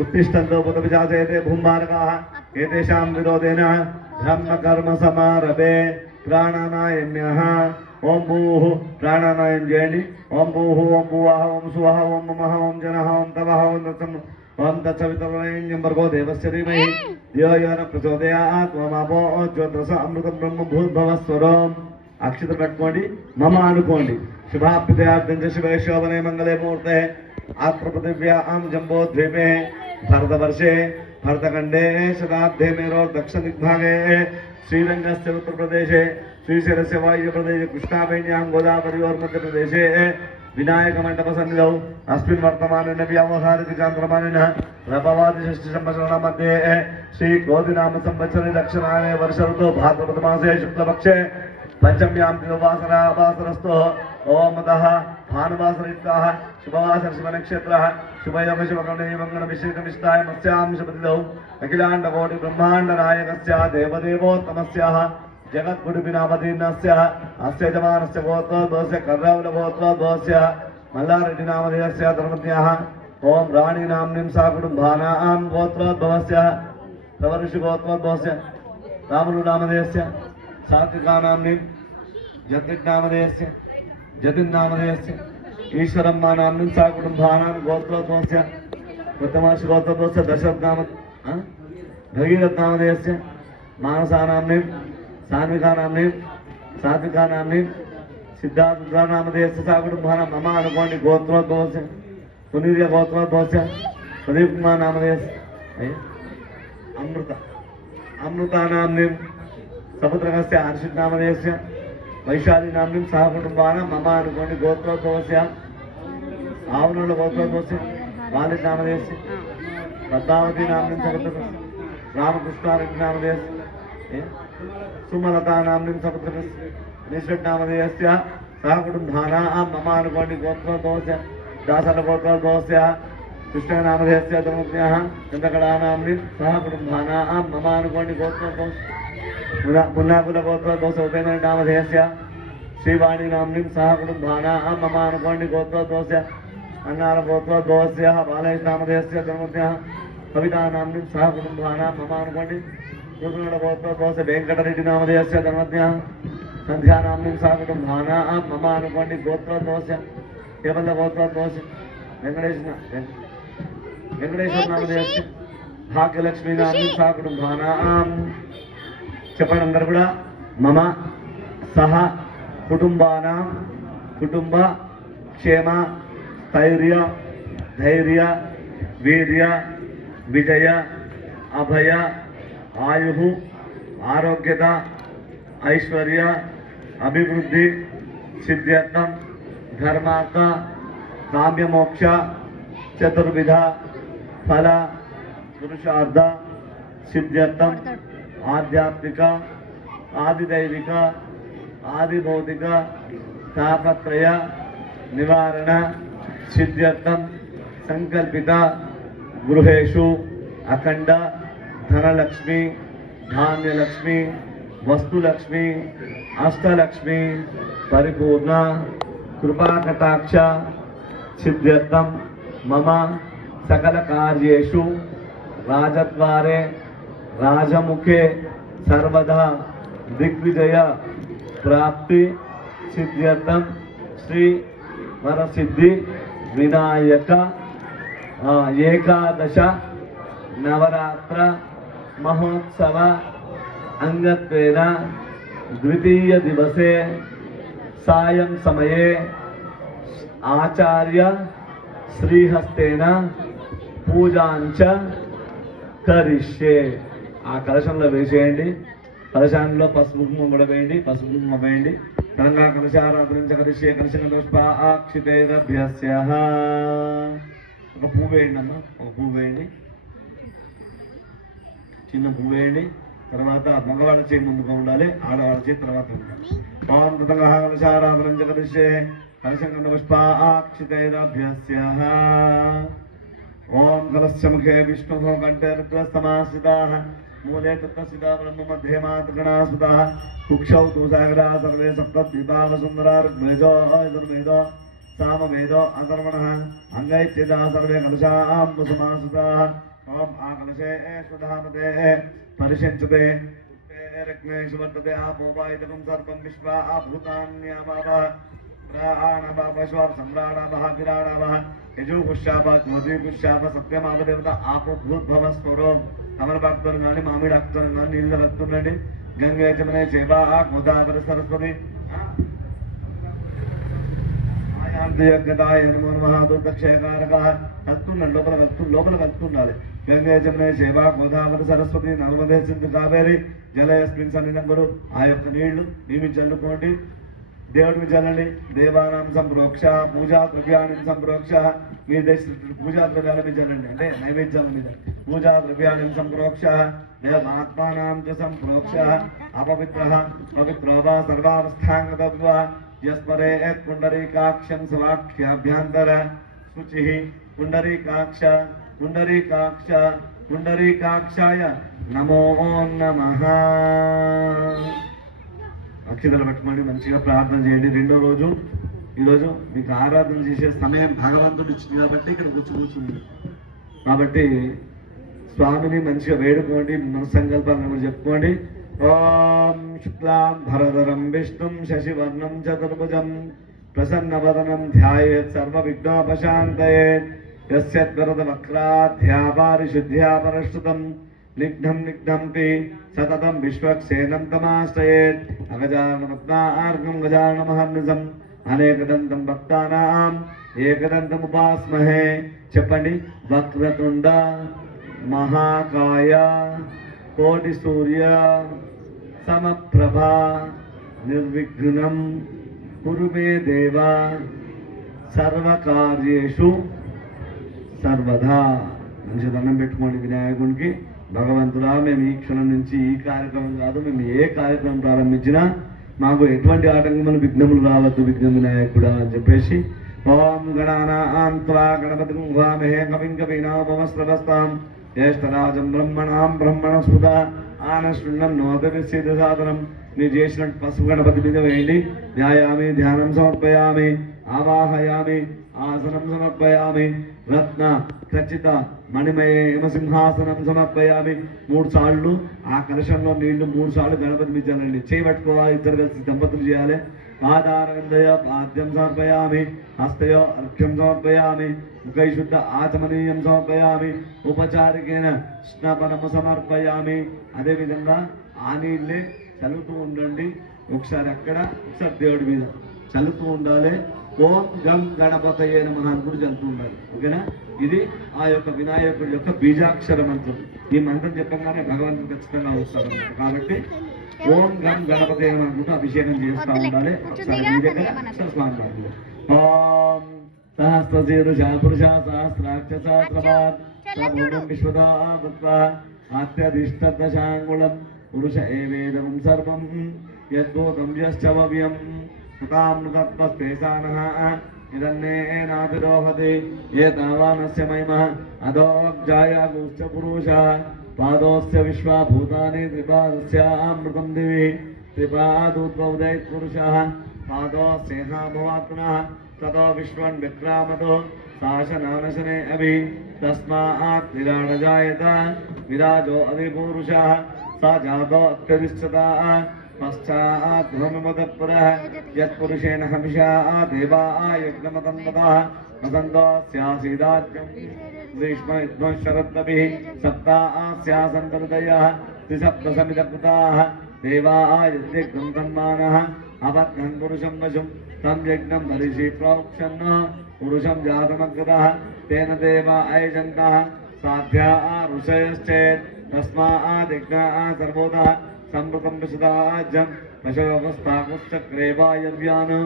उत्तिष्ठन्तो बुधविजाते भूमार्गाः एतेषां विरोधेन ब्रह्मकर्म समारभे प्राणानायम्यः ओम भूः प्राणानायम చేయండి ओम भूः ओम भुवः ओम सुवः ओम ममः ओम जनः ओम तवः ओम तत्सम ओम तत्सवितुर्वरेण्यं भर्गो देवस्य धीमहि धियो यो न प्रचोदयात् त्वमपो ज्योतिष अमृतं ब्रह्म भूर्भुवस्वरम् अक्षत कट्कोंడి मम అనుకోండి शुभाप्युदयार्धं च शिवे शोभने मंगले मुहूर्ते आत्मपृथिव्यां जम्बोद्वीपे भरतवर्षे भरतखंडे शताब्दे मेरो दक्षिण दिग्भागे श्रीरंगस्य उत्तर प्रदेशे श्रीशैलस्य वायव्य प्रदेशे कृष्णावेण्यां गोदावरी और मध्य प्रदेशे विनायक मंडप सन्निधौ अस्मिन् वर्तमानेन व्यावहारिक चान्द्रमानेन प्रभवादि षष्ठी संवत्सरण मध्ये श्री क्रोधिनाम संवत्सरे दक्षिणायने वर्ष ऋतु भाद्रपद मासे शुक्लपक्षे पंचम्यां दिववासरस्तु ओमतः भानुवासरयुक्तः शुभवासर शुभनक्षत्रः शुभयोग शुभकर्णे मंगलभिषेकमिष्टाय मत्स्यांशपतिदौ अखिलाण्डकोटि ब्रह्माण्ड नायकस्य देवदेवोत्तमस्याः जगद्गुरुविनामधीनस्य अस्य यजमानस्य गोत्रोद्भवस्य कर्णवलगोत्रोद्भवस्य मल्लारेड्डी नामधेयस्य धर्मज्ञः ओम राणी नाम्नीं सा कुटुम्बानां गोत्रोद्भवस्य प्रवर्षि गोत्रोद्भवस्य रामुलु नामधेयस्य सात्विका नाम्नीं जतिन् नामधेयस्य जतिन् नामधेयस्य ईश्वरम्मा नाम्नीं सा कुटुम्बानां गोत्रोद्भवस्य प्रथमर्षि गोत्रोद्भवस्य दशरथ नाम भगीरथ नामधेयस्य मानसा नाम्नीं सान्विका नाम्नीं सात्विका नाम्नीं सिद्धार्थ नामधेयस्य सा कुटुम्बानां मम अनुकोण्डि गोत्रोद्भवस्य सुनीर्य गोत्रोद्भवस्य प्रदीप कुमार नामधेयस्य अमृता नाम्नीं सपुत्रकस्य हर्षित नामधेयस्य वैशाली नाम्नीं सह कुटुम्बानां मम अनुकोण्डि गोत्रोद्भवस्य आवनोळ गोत्रोद्भवस्य वालिद नामधेयस्य पद्मावती नाम्नीं सपुत्रकस्य रामकृष्णारेड्डी नामधेयस्य सुमलता नाम्नीं सपुत्रकस्य निषट् नामधेयस्य सह कुटुम्बानां मम अनुकोण्डि गोत्रोद्भवस्य दासल गोत्रोद्भवस्य कृष्ण नामधेयस्य धर्मज्ञः चन्द्रकला नाम्नीं सह कुटुम्बानां मम अनुकोण्डि गोत्रोद्भवस्य पुन्नाकुल गोत्रोद्भवस्य उपेन्द्र नामधेयस्य श्रीवाणी नाम्नीं सह कुटुम्बानां मम अनुकोण्डि गोत्रोद्भवस्य अन्नार गोत्रोद्भवस्य बालेश नामधेयस्य धर्मज्ञः कविता नाम्नीं सह कुटुम्बानां मम अनुकोण्डि गोत्रोद्भवस्य वेंकटरेड्डी नामधेयस्य धर्मज्ञः संध्या नाम्नीं सह कुटुम्बानां मम अनुकोण्डि गोत्रोद्भवस्य केवल गोत्रोद्भवस्य वेंकटेश्वर नामधेयस्य भाग्यलक्ष्मी नाम्नीं सह कुटुम्बानां చెప్పండి అందరూ కూడా మమ సహ కుటుంబానాం కుటుంబ క్షేమ స్థైర్య ధైర్య వీర్య విజయ అభయ ఆయు ఆరోగ్యత ఐశ్వర్య అభివృద్ధి సిద్ధ్యర్థం ధర్మార్థ కామ్యమోక్ష చతుర్విధ ఫల పురుషార్థ సిద్ధ్యర్థం आध्यात्मिक आदिदैविक आदिभौतिक तापत्रय निवारण सिद्ध्यर्थं संकल्पित गृहेषु अखंड धनलक्ष्मी धान्यलक्ष्मी वस्तुलक्ष्मी अष्टलक्ष्मी परिपूर्ण कृपाकटाक्ष सिद्ध्यर्थं मम सकल कार्येषु राजद्वारे राजमुखे सर्वदा दिग्विजय प्राप्ति सिद्ध्यर्थं श्री वरसिद्धि विनायक एकादश नवरात्र महोत्सव अंगत्वेन द्वितीय दिवसे सायं समये आचार्य श्रीहस्तेन पूजांच करिष्ये आ कलशंलो वेसेयंడి कलशांलो पసుపు కుంకుమ కూడా వేయండి పసుపు కుంకుమ వేయండి తనంగా కలశారాధన కరిష్యే కలశం పుష్పాక్షితైరభ్యస్యః ఒక పువ్వు వేయండి అమ్మ ఒక పువ్వు వేయండి చిన్న పువ్వు వేయండి తర్వాత మగవాళ్ళ చేయి ముందుగా ఉండాలి ఆడవాళ్ళ చేయి తర్వాత ఉండాలి ఓం తతంగా కలశారాధన కరిష్యే కలశం పుష్పాక్షితైరభ్యస్యః ओम कलस्य मुखे विष्णुः कंठे रुद्रस्तमाश्रिताः मूले तत्त्वसिता ब्रह्म मध्ये मातृगणास्पदाः कुक्षौ तु सागराः सर्वे सप्तद्वीपाः सुन्दरा ऋग्वेदो यजुर्वेदो सामवेदो अधर्मणः अंगैत्यदा सर्वे कलशां समासुताः ओम आकलशे सुधामते परिषञ्चते रग्नेषु वर्तते आपोपायितकं सर्वं विश्वा भूतान्यामावः प्राणावापश्वाप सम्राणावः विराणावः यजुगुष्याप ज्योतिगुष्याप सत्यमावदेवता आपो भूद्भव स्फुरो अमरभक्तुలు గాని మామిడాక్తులు గాని నీళ్ళ వస్తుండండి గంగే జమునే చేవా గోదావరి సరస్వతి ఆయాంతయజ్ఞతాయ నమో నమః దుర్దక్షయకారకః వస్తుండండి లోపల వస్తుండాలి గంగే జమునే చేవా గోదావరి సరస్వతి నర్మదే సింధు కావేరి జలయస్మిన్ సన్నిధంబరు ఆ యొక్క నీళ్లు నీవి చల్లుకోండి దేవుడికి చల్లండి దేవానాం సంప్రోక్ష పూజా ద్రవ్యాన్ని సంప్రోక్ష మీ దేశ పూజా ద్రవ్యాల మీద చల్లండి అంటే నైవేద్యాల మీద పూజా ద్రవ్యాన్ని సంప్రోక్ష దేవాత్మానాం చ సంప్రోక్ష అపవిత్రః పవిత్రో వా సర్వావస్థాంగతత్వ యస్మరే పుండరీకాక్షం స్వాఖ్యాభ్యంతర శుచిః పుండరీకాక్ష పుండరీకాక్ష పుండరీకాక్షాయ నమో నమః అక్షతలు పట్టుకోండి మంచిగా ప్రార్థన చేయండి రెండో రోజు ఈరోజు మీకు ఆరాధన చేసే సమయం భగవంతుడు ఇచ్చింది కాబట్టి ఇక్కడ కూర్చుంది కాబట్టి స్వామిని మంచిగా వేడుకోండి మన సంకల్పాలను చెప్పుకోండి ఓం శుక్లాం భరధరం విష్ణుం శశివర్ణం చతుర్భుజం ప్రసన్నవదనం ధ్యాయేత్ సర్వ విఘ్నోపశాంతయేత్ యస్యద్వరద వక్రాధ్యాపారిశుద్ధ్యా పరశ్రుతం నిఘ్నం నిఘ్నంతి సతతం విశ్వక్సేనం తమాశ్రయేత్ అగజాననపద్మార్గం గజాననమహర్నిజం అనేకదంతం భక్తానాం ఏకదంతముపాస్మహే చెప్పండి వక్రతుండ మహాకాయ కోటి సూర్య సమప్రభ నిర్విఘ్నం కురు మే దేవ సర్వకార్యేషు సర్వదా మంచి దండం పెట్టుకోండి వినాయకునికి భగవంతుడా మేము ఈ క్షణం నుంచి ఈ కార్యక్రమం కాదు మేము ఏ కార్యక్రమం ప్రారంభించినా మాకు ఎటువంటి ఆటంకములు విఘ్నములు రావద్దు విఘ్న వినాయకుడా అని చెప్పేసి ఓం గణానాం త్వా గణపతిం ఉవామహే కవిం కవీనాముపమస్రవస్తాం జ్యేష్ఠరాజం బ్రహ్మణాం బ్రహ్మణస్పృత ఆనశృణ్ణం నోదవిసిద్ధ సాధనం మీరు చేసినట్టు పసుపు గణపతి మీద వేయండి ధ్యాయామి ధ్యానం సమర్పయామి ఆవాహయామి ఆసనం సమర్పయామి రత్న ఖచ్చిత మణిమయ హిమసింహాసనం సమర్పయామి 3 సార్లు ఆ కలశంలో నీళ్లు 3 సార్లు గణపతి మీద చల్లండి చేయబట్టుకోవాలి ఇద్దరు కలిసి దంపతులు చేయాలి పాదారవిందయ పాద్యం సమర్పయామి హస్తయో అర్ఘ్యం సమర్పయామి ముఖై శుద్ధ ఆచమనీయం సమర్పయామి ఉపచారికేన స్నాపనము సమర్పయామి అదేవిధంగా ఆ నీళ్ళే చల్లుతూ ఉండండి ఒకసారి అక్కడ ఒకసారి దేవుడి మీద చల్లుతూ ఉండాలి ఓం గం గణపతయే నమః అని కూడా చల్లుతూ ఉండాలి ఓకేనా ఇది ఆ యొక్క వినాయకుడి యొక్క బీజాక్షర మంత్రం ఈ మంత్రం చెప్పగానే భగవంతుడు ఖచ్చితంగా వస్తాడు కాబట్టి ఓం గం గణపతయే నమః అనుకుంటూ అభిషేకం చేస్తూ ఉండాలి ఒకసారి మీ దగ్గర స్వామి ఓం సహస్రశీర్ష పురుష సహస్రాక్ష సహస్రపాద్ సర్వం విశ్వదా భక్త్వా అత్యధిష్ఠదశాంగుళం పురుష ఏవేదం సర్వం యద్భూతం యశ్చ భవ్యం తత్వస్తేసానః ఇదన్నేనాభిరోహతి ఏతావానస్య మహిమః అదోగ్జాయాగుశ్చ పురుషः పాదోస్య విశ్వభూతాని త్రిపాదస్యామృతం దివి త్రిపాదోద్భవదైత్ పురుషः పాదోస్యేహాభవాత్మనः తతో విశ్వన్ విక్రామతో శాసనానశనే అభి తస్మాత్ విరాడజాయత విరాజో అధిపురుషः సా జాతో అత్యధిష్ఠతా పశ్చాత్ ధ్రువమదపురః యత్పురుషేణ హమిషా దేవా యజ్ఞమతంతతః వసంతోస్యాసీదాజ్యం గ్రీష్మ యుద్ధం శరద్దభిః సప్తాస్యాసంతర్దయః త్రిసప్తసమితకృతాః దేవా యజ్ఞం తన్మానః అబద్ధం పురుషం వశం తం యజ్ఞం హరిషి ప్రోక్షన్న పురుషం జాతమగ్రతః తేన దేవా అయజन्तः సాధ్యా ఋషయశ్చేత్ తస్మాత్ యజ్ఞః సర్వోదః సంపృతం విశదాజ్యం పశవస్థాకుశ్చక్రేవాయవ్యాన్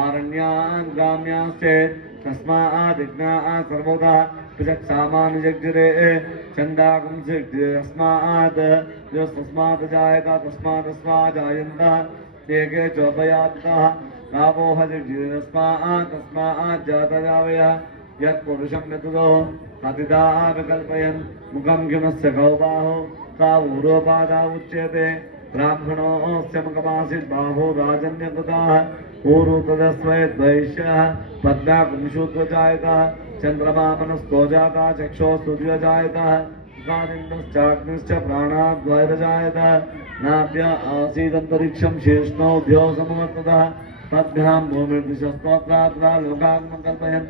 ఆరణ్యాన్ గామ్యాశ్చేత్ తస్మాత్ యజ్ఞః సర్వోదః పృథక్సామానుజగ్రే చందాకం తస్మాత్ తస్మాత్ జాయత తస్మాతస్మాజాయంతః ఏకే చోపయాత్తః రావోహ తస్మాత్ తస్మాత్ జాతజావయః యత్పురుషం యతుదో అతిదా వికల్పయన్ ముఖం కిమస్య కౌబాహో सा ऊरोपादा उच्यते ब्राह्मणोऽस्य मुखमासीत् बाहो राजन्यकृताः ऊरु तदस्वैद्वैष्यः पद्माकुंशोद्वजायतः चन्द्रमा मनस्तो जाता चक्षुस्तुतिर्जायतः उपादिन्दश्चाग्निश्च प्राणाद्वैरजायतः नाभ्य आसीदन्तरिक्षं शेष्णोभ्यो समवर्ततः तद्भ्यां भूमिर्दिशस्तोत्रात्रा लोकान् कल्पयन्